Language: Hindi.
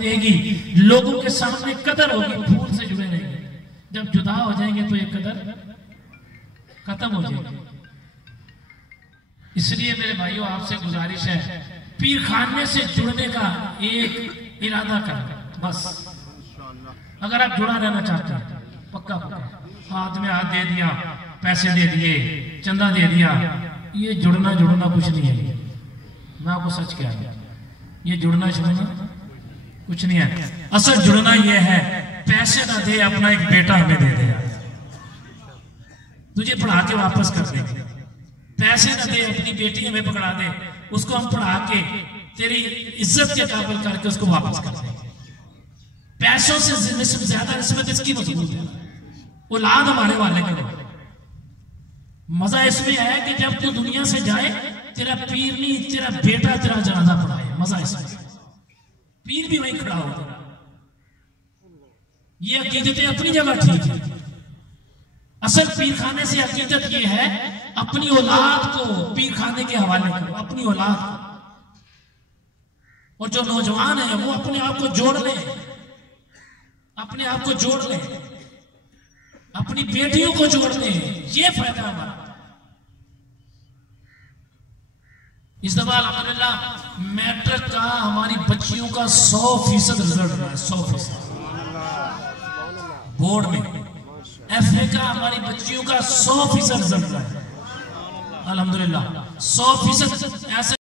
रहेगी, लोगों के सामने कदर होगी, फूल से जुड़े रहेंगे। जब जुदा हो जाएंगे तो ये कदर खत्म हो जाएगी। इसलिए मेरे भाइयों आपसे गुजारिश है, पीर खाने से जुड़ने का एक इरादा करें बस। अगर आप जुड़ा रहना चाहते हैं पक्का हाथ में हाथ दे दिया, पैसे दे दिए, चंदा दे दिया, ये जुड़ना कुछ नहीं है। मैं आपको सच कह रहा हूं, ये जुड़ना कुछ नहीं है। असल जुड़ना ये है, पैसे ना दे अपना एक बेटा हमें दे दे, तुझे पढ़ा के वापस कर दे। पैसे ना दे अपनी बेटी हमें पकड़ा दे, उसको हम पढ़ा के तेरी इज्जत के काबिल करके उसको वापस कर दे। पैसों से ज्यादा इसमें किसकी मजबूत है? औलाद हमारे वाले करो। मजा इसमें है कि जब तू दुनिया से जाए तेरा पीर नहीं, तेरा बेटा तेरा जनाजा पढ़ाए। मजा इसमें, पीर भी वहीं खड़ा हो तेरा। ये अकीदतें अपनी जगह ठीक है। असल पीर खाने से अकीदत ये है, अपनी औलाद को पीर खाने के हवाले करो, अपनी औलाद को। और जो नौजवान है वो अपने आप को जोड़ ले, अपने आप को जोड़ ले, अपनी बेटियों को जोड़ ले, ये फायदा हमारा। इस दफा अल्हम्दुलिल्लाह मैट्रिक का हमारी बच्चियों का 100% रिजल्ट रहा है, 100% बोर्ड में। एफए का हमारी बच्चियों का 100% रिजल्ट रहा है अल्हम्दुलिल्लाह, 100% ऐसे